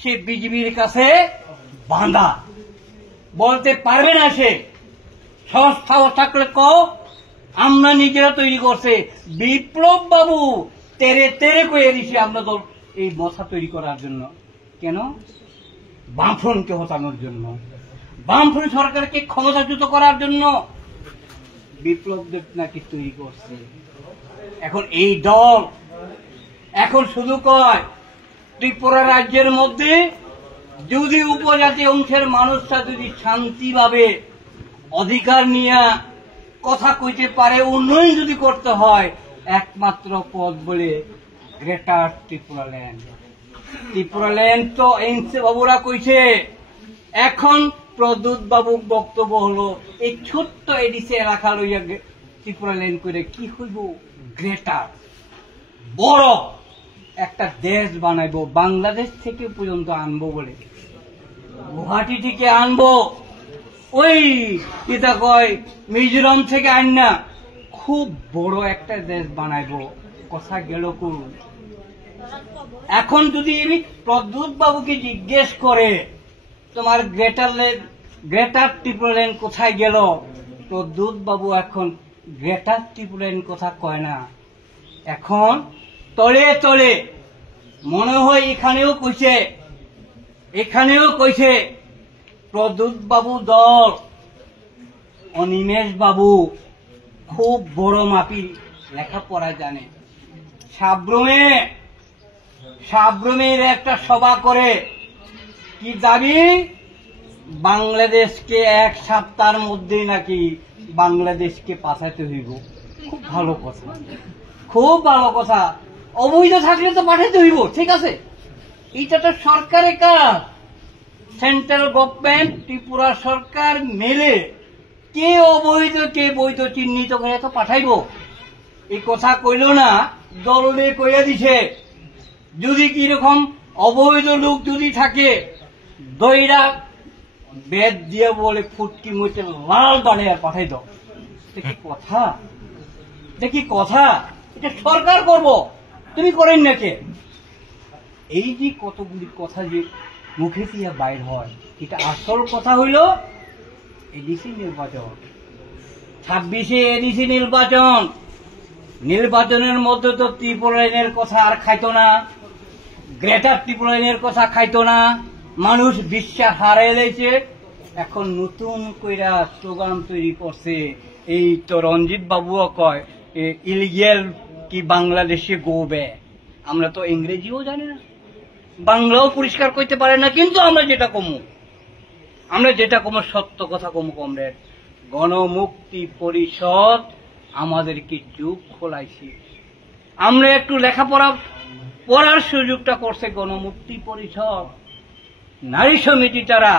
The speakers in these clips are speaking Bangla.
সে বিজেপির কাছে বাঁধা, বলতে পারবে না। সে সংস্থা থাকলে আমরা নিজেরা তৈরি করছে। বিপ্লব বাবু তেরে তেরে কয়ে দিছে আমরা তো এই মশা তৈরি করার জন্য। কেন? বামফ্রন্টকে হটানোর জন্য, বামফ্রন্ট সরকারকে ক্ষমতাচ্যুত করার জন্য বিপ্লব দেব নাকি তৈরি করছে। এখন এই দল এখন শুধু কয় ত্রিপুরা রাজ্যের মধ্যে যদি উপজাতি অংশের মানুষরা যদি শান্তিভাবে অধিকার নিয়ে কথা কইতে পারে, উন্নয়ন যদি করতে হয়, একমাত্র পথ বলে গ্রেটার ত্রিপুরাল্যান্ড। ত্রিপুরাল্যান্ড তো এনসি বাবুরা কইছে। এখন প্রদ্যুৎ বাবুর বক্তব্য হলো এই ছোট্ট এডিসি এলাকা লইয়া ত্রিপুরাল্যান্ড করে কি হইব, গ্রেটার বড় একটা দেশ বানাইবো, বাংলাদেশ থেকে পর্যন্ত আনবো বলে, গুয়াহাটি থেকে আনবো, ওই কিতা কয় মিজোরাম থেকে আন না, খুব বড় একটা দেশ বানাইবো। কথা গেল কোন? এখন যদি প্রদ্যুৎ বাবুকে জিজ্ঞেস করে তোমার গ্রেটার ত্রিপুরাল্যান্ড কোথায় গেল, প্রদ্যুৎ বাবু এখন গ্রেটার ত্রিপুরাল্যান্ড কথা কয় না। এখন তলে তলে মনে হয় এখানেও কইছে প্রদ্যুৎ বাবু দল অনিমেষ বাবু খুব বড় মাপি লেখাপড়া জানে। সাব্রমের একটা সভা করে কি দাবি, বাংলাদেশকে 1 সপ্তাহের মধ্যে নাকি বাংলাদেশকে পাঠাতে হইব। খুব ভালো কথা, খুব ভালো কথা। অবৈধ থাকলে তো পাঠাতে হইব, ঠিক আছে। এটা তো সরকারের কাজ, সেন্ট্রাল গভর্নমেন্ট ত্রিপুরা সরকার মেলে কে অবৈধ কে বৈধ চিহ্নিত করে তো পাঠাইব। এই কথা কইল না, দলে কইয়া দিছে যদি কিরকম অবৈধ লোক যদি থাকে দইরা বেদ দিয়ে বলে ফুটকি মইতে লাল বানিয়ে পাঠাই দাও। দেখি কথা, দেখি কথা, এটা সরকার করব, তুমি করেন নাকি? এই যে কতগুলি কথা যে মুখে দিয়া বাইর হয়, এটা আসল কথা হইল এডিসি নির্বাচন, 26-এ এডিসি নির্বাচনের মধ্যে তো ত্রিপুরাল্যান্ডের কথা আর খাইতো না, গ্রেটার ত্রিপুরাল্যান্ডের কথা খাইতো না, মানুষ বিশ্বাস হারিয়ে দিয়েছে। এখন নতুন কইরা স্লোগান তৈরি করছে। এই তো রঞ্জিত বাবুও কয় ইলিগেল কি বাংলাদেশে গোবে। আমরা তো ইংরেজিও জানি না, বাংলাও পরিষ্কার করতে পারে না, কিন্তু আমরা যেটা কমু সত্য কথা কমু। কমরেড, গণমুক্তি পরিষদ আমাদেরকে যুগ খোলাইছে, আমরা একটু লেখাপড়া পড়ার সুযোগটা করছে গণমুক্তি পরিষদ। নারী সমিতি তারা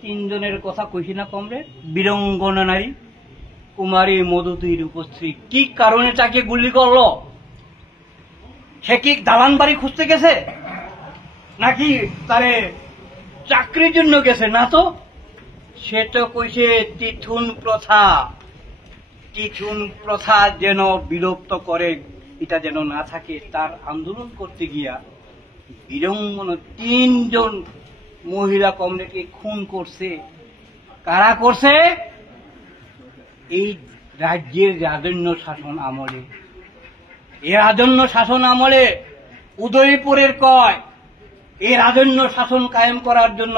3 জনের কথা কইছি না কমরেড, বীরঙ্গনা নারী কুমারী মধুতির উপস্থিত। কি কারণে তাকে গুলি করলো? সে কি দালান বাড়ি খুঁজতে গেছে নাকি তারে চাকরির জন্য গেছে? না তো, সে তো কইছে টিথুন প্রথা যেন বিলুপ্ত করে, এটা যেন না থাকে, তার আন্দোলন করতে গিয়া বীরঙ্গনা 3 জন মহিলা কমরেডকে খুন করছে। কারা করছে? এই রাজ্যের রাজন্য শাসন আমলে। এই রাজন্য শাসন আমলে উদয়পুরের কয় এই রাজন্য শাসন কায়েম করার জন্য